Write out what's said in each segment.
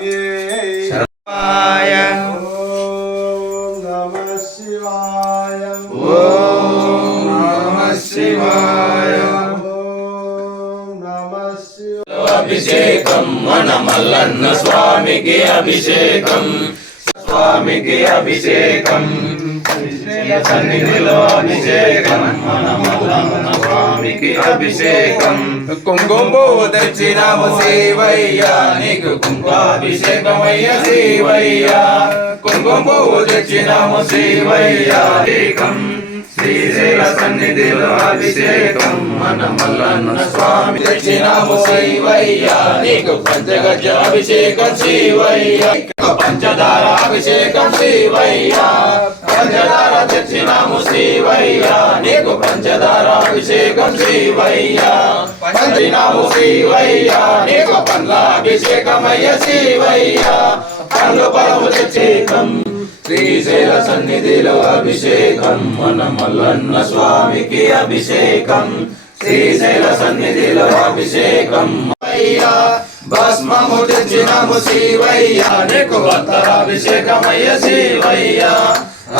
స్వామి శరణాయ ఓం నమః శివాయ ఓం నమః శివాయ ఓం నమః శివాయ అభిషేకం మన మల్లన్న స్వామికి అభిషేకం స్వామికి అభిషేకం సన్నిధిలో అభిషేకం మన మల్లన్న స్వామికి అభిషేకం కుంకుమ దక్షిణము శివయ్య నీకు కుంకుమాభిషేకమయ్య శివయ్య కుంకుమ దక్షిణము శివయ్య శ్రీశైల సన్నిధిలో అభిషేకం మన మల్లన్న స్వామి దక్షిణము శివయ్య నీకు పంచగజ అభిషేకం శివయ్య పంచదార అభిషేకం శివయ్య పంచదార దక్షిణము శివయ్య నీకు పంచదార అభిషేకం శివయ్య పంచినాము శివయ్య నీకు పండ్ల అభిషేకమయ్య శివయ్య పండ్లు పరము అభిషేకం శ్రీశైల సన్నిధిలో అభిషేకం మన మల్లన్న స్వామికి అభిషేకం శ్రీశైల సన్నిధిలో అభిషేకం అయ్యా భస్మము తెచ్చినము శివయ్య నీకు అత్తరాభిషేకమయ్య శివయ్య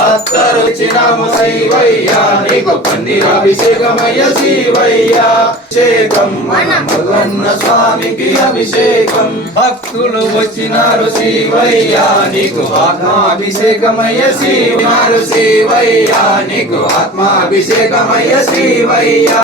అత్తరు ఇచ్చినము శివయ్య నీకు పన్నీరాభిషేకమయ్య శివయ్య అభిషేకం మన మల్లన్న స్వామికి అభిషేకం భక్తులు వచ్చినారు శివయ్య నీకు ఆత్మాభిషేకమయ్య శివయ్య నీకు ఆత్మాభిషేకమయ్య శివయ్య